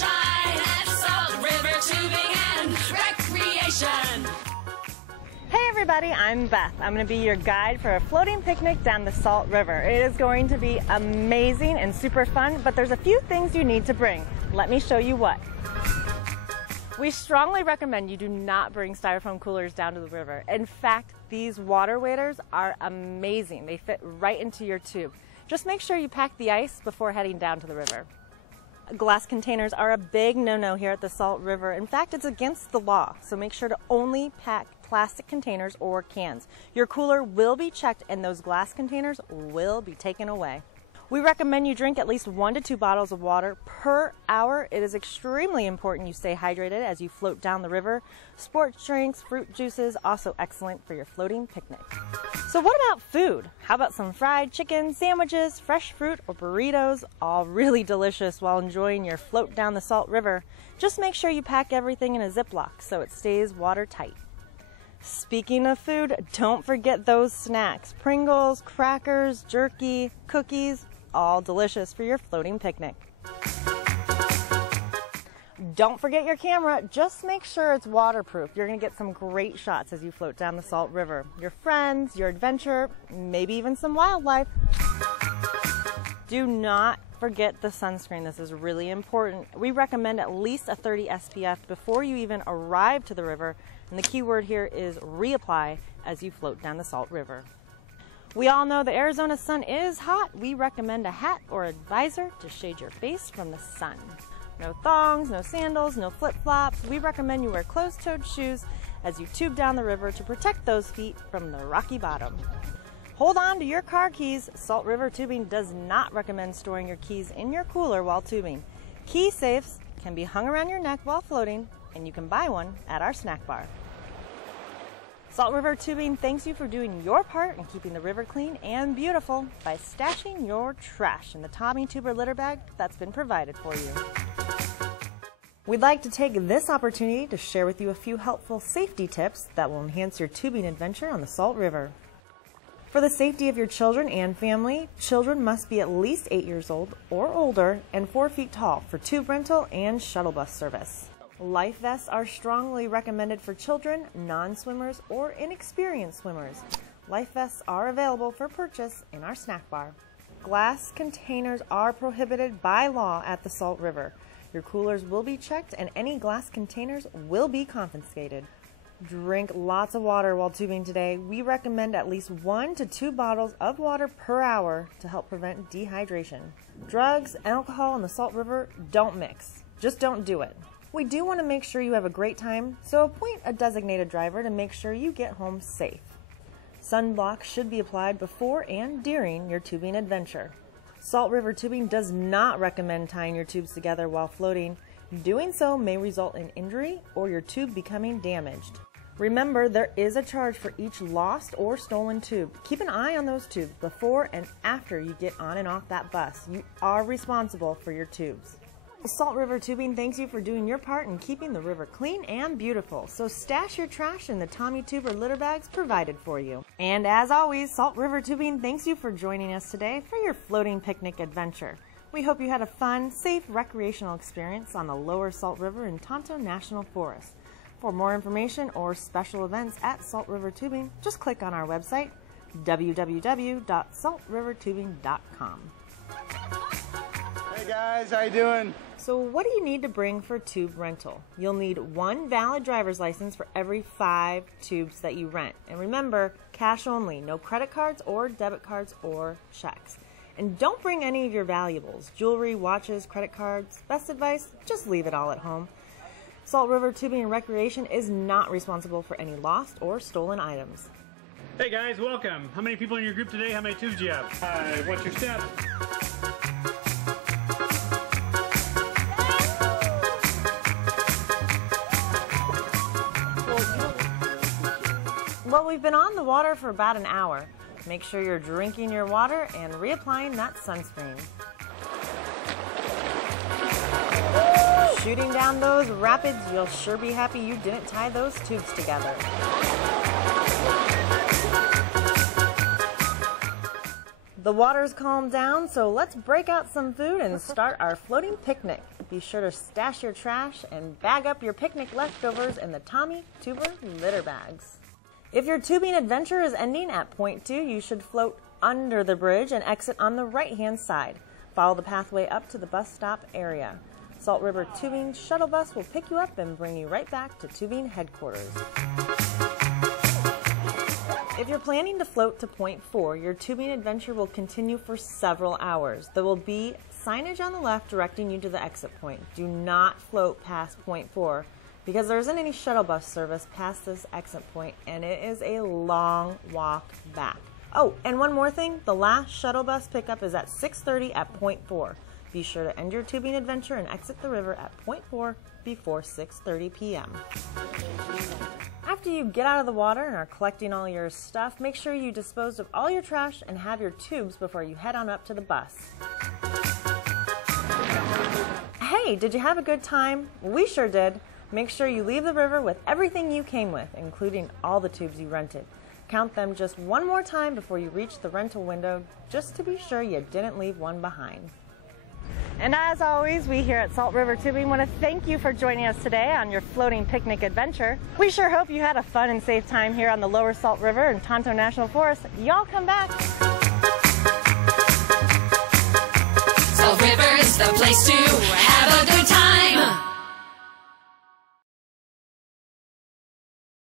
sunshine at Salt River Tubing and Recreation. Hey everybody, I'm Beth. I'm going to be your guide for a floating picnic down the Salt River. It is going to be amazing and super fun, but there's a few things you need to bring. Let me show you what. We strongly recommend you do not bring styrofoam coolers down to the river. In fact, these water waders are amazing. They fit right into your tube. Just make sure you pack the ice before heading down to the river. Glass containers are a big no-no here at the Salt River. In fact, it's against the law, so make sure to only pack plastic containers or cans. Your cooler will be checked and those glass containers will be taken away. We recommend you drink at least 1 to 2 bottles of water per hour. It is extremely important you stay hydrated as you float down the river. Sports drinks, fruit juices, also excellent for your floating picnic. So what about food? How about some fried chicken, sandwiches, fresh fruit, or burritos? All really delicious while enjoying your float down the Salt River. Just make sure you pack everything in a Ziploc so it stays watertight. Speaking of food, don't forget those snacks. Pringles, crackers, jerky, cookies, all delicious for your floating picnic. Don't forget your camera. Just make sure it's waterproof. You're going to get some great shots as you float down the Salt River. Your friends, your adventure, maybe even some wildlife. Do not forget the sunscreen. This is really important. We recommend at least a 30 SPF before you even arrive to the river. And the key word here is reapply as you float down the Salt River. We all know the Arizona sun is hot. We recommend a hat or a visor to shade your face from the sun. No thongs, no sandals, no flip-flops. We recommend you wear closed-toed shoes as you tube down the river to protect those feet from the rocky bottom. Hold on to your car keys. Salt River Tubing does not recommend storing your keys in your cooler while tubing. Key safes can be hung around your neck while floating, and you can buy one at our snack bar. Salt River Tubing thanks you for doing your part in keeping the river clean and beautiful by stashing your trash in the Tommy Tuber litter bag that's been provided for you. We'd like to take this opportunity to share with you a few helpful safety tips that will enhance your tubing adventure on the Salt River. For the safety of your children and family, children must be at least 8 years old or older and 4 feet tall for tube rental and shuttle bus service. Life vests are strongly recommended for children, non-swimmers, or inexperienced swimmers. Life vests are available for purchase in our snack bar. Glass containers are prohibited by law at the Salt River. Your coolers will be checked and any glass containers will be confiscated. Drink lots of water while tubing today. We recommend at least 1 to 2 bottles of water per hour to help prevent dehydration. Drugs, alcohol, and the Salt River don't mix. Just don't do it. We do want to make sure you have a great time, so appoint a designated driver to make sure you get home safe. Sunblock should be applied before and during your tubing adventure. Salt River Tubing does not recommend tying your tubes together while floating. Doing so may result in injury or your tube becoming damaged. Remember, there is a charge for each lost or stolen tube. Keep an eye on those tubes before and after you get on and off that bus. You are responsible for your tubes. Salt River Tubing thanks you for doing your part in keeping the river clean and beautiful. So stash your trash in the Tommy Tuber litter bags provided for you. And as always, Salt River Tubing thanks you for joining us today for your floating picnic adventure. We hope you had a fun, safe, recreational experience on the Lower Salt River in Tonto National Forest. For more information or special events at Salt River Tubing, just click on our website, www.saltrivertubing.com. Hey guys, how you doing? So what do you need to bring for tube rental? You'll need 1 valid driver's license for every 5 tubes that you rent. And remember, cash only, no credit cards or debit cards or checks. And don't bring any of your valuables, jewelry, watches, credit cards. Best advice, just leave it all at home. Salt River Tubing and Recreation is not responsible for any lost or stolen items. Hey guys, welcome. How many people in your group today? How many tubes do you have? What's your step? Well, we've been on the water for about an hour. Make sure you're drinking your water and reapplying that sunscreen. Shooting down those rapids, you'll sure be happy you didn't tie those tubes together. The water's calmed down, so let's break out some food and start our floating picnic. Be sure to stash your trash and bag up your picnic leftovers in the Tommy Tuber litter bags. If your tubing adventure is ending at point 2, you should float under the bridge and exit on the right-hand side. Follow the pathway up to the bus stop area. Salt River Tubing Shuttle Bus will pick you up and bring you right back to tubing headquarters. If you're planning to float to point 4, your tubing adventure will continue for several hours. There will be signage on the left directing you to the exit point. Do not float past point 4 because there isn't any shuttle bus service past this exit point and it is a long walk back. Oh, and one more thing, the last shuttle bus pickup is at 6:30 at point 4. Be sure to end your tubing adventure and exit the river at point 4 before 6:30 p.m. After you get out of the water and are collecting all your stuff, make sure you dispose of all your trash and have your tubes before you head on up to the bus. Hey, did you have a good time? We sure did. Make sure you leave the river with everything you came with, including all the tubes you rented. Count them just one more time before you reach the rental window, just to be sure you didn't leave one behind. And as always, we here at Salt River Tubing want to thank you for joining us today on your floating picnic adventure. We sure hope you had a fun and safe time here on the Lower Salt River and Tonto National Forest. Y'all come back. Salt River is the place to have a good time.